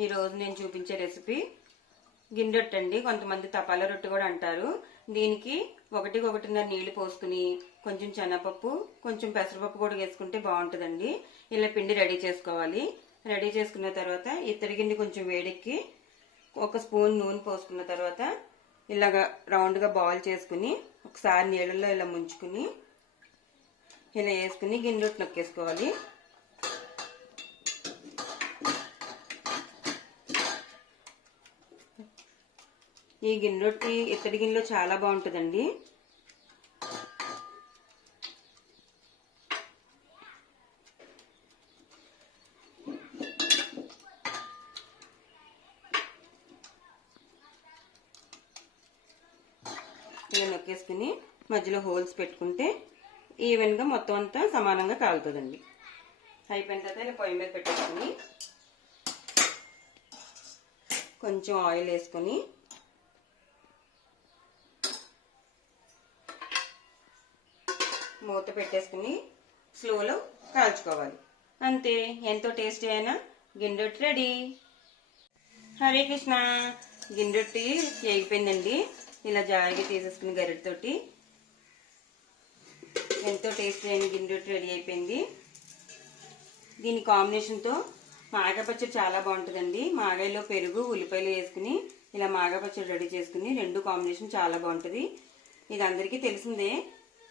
ఈ రోజు నేను చూపించే రెసిపీ గిన్నె రొట్టె అండి. కొంతమంది తపాలా రొట్టె కూడా అంటారు. దీనికి 1-1.5 నీళ్లు పోసుకుని కొంచెం శనగపప్పు కొంచెం పెసరపప్పు కూడా వేసుకుంటే బాగుంటుందండి. ఇలా పిండి రెడీ చేసుకోవాలి. రెడీ చేసుకున్న తర్వాత ఇత్తడి గిన్నె కొంచెం వేడెక్కి 1 స్పూన్ నూనె పోసుకున్న తర్వాత ఇలాగా రౌండ్ గా బాల్ చేసుకుని ఒకసారి నీళ్ళల్లో ఇలా ముంచుకుని ఇలా వేసుకుని గిన్నె రొట్టె నొక్కేసుకోవాలి. ఈ గిన్నె రొట్టె ఇత్తడి గిన్నెలో చాలా బాగుంటుందండి. ఇలా నొక్కేసుకుని మధ్యలో హోల్స్ పెట్టుకుంటే ఈవెన్ గా మొత్తం అంతా సమానంగా కాలుతుందండి. అయిపోయిన తర్వాత ఇలా పొయ్యి మీద పెట్టేసుకుని కొంచెం ఆయిల్ వేసుకొని మూత పెట్టేసుకుని స్లోలో కాల్చుకోవాలి. అంతే, ఎంతో టేస్టీ అయిన గిన్నె రొట్టె రెడీ. హరే కృష్ణ. గిన్నె రొట్టె వేగిపోయిందండి. ఇలా జాయిగా తీసేసుకుని గరిటెతోటి ఎంతో టేస్టీ అయిన గిన్నె రొట్టె రెడీ అయిపోయింది. దీని కాంబినేషన్తో మాగాయ పచ్చడి చాలా బాగుంటుందండి. మాగాయలో పెరుగు ఉల్లిపాయలు వేసుకుని ఇలా మాగాయ పచ్చడి రెడీ చేసుకుని రెండు కాంబినేషన్ చాలా బాగుంటుంది. ఇది అందరికీ తెలిసిందే,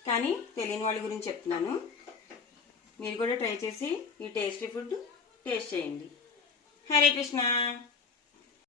కానీ తెలియని వాళ్ళ గురించి చెప్తున్నాను. మీరు కూడా ట్రై చేసి ఈ టేస్టీ ఫుడ్ టేస్ట్ చేయండి. హరే కృష్ణ.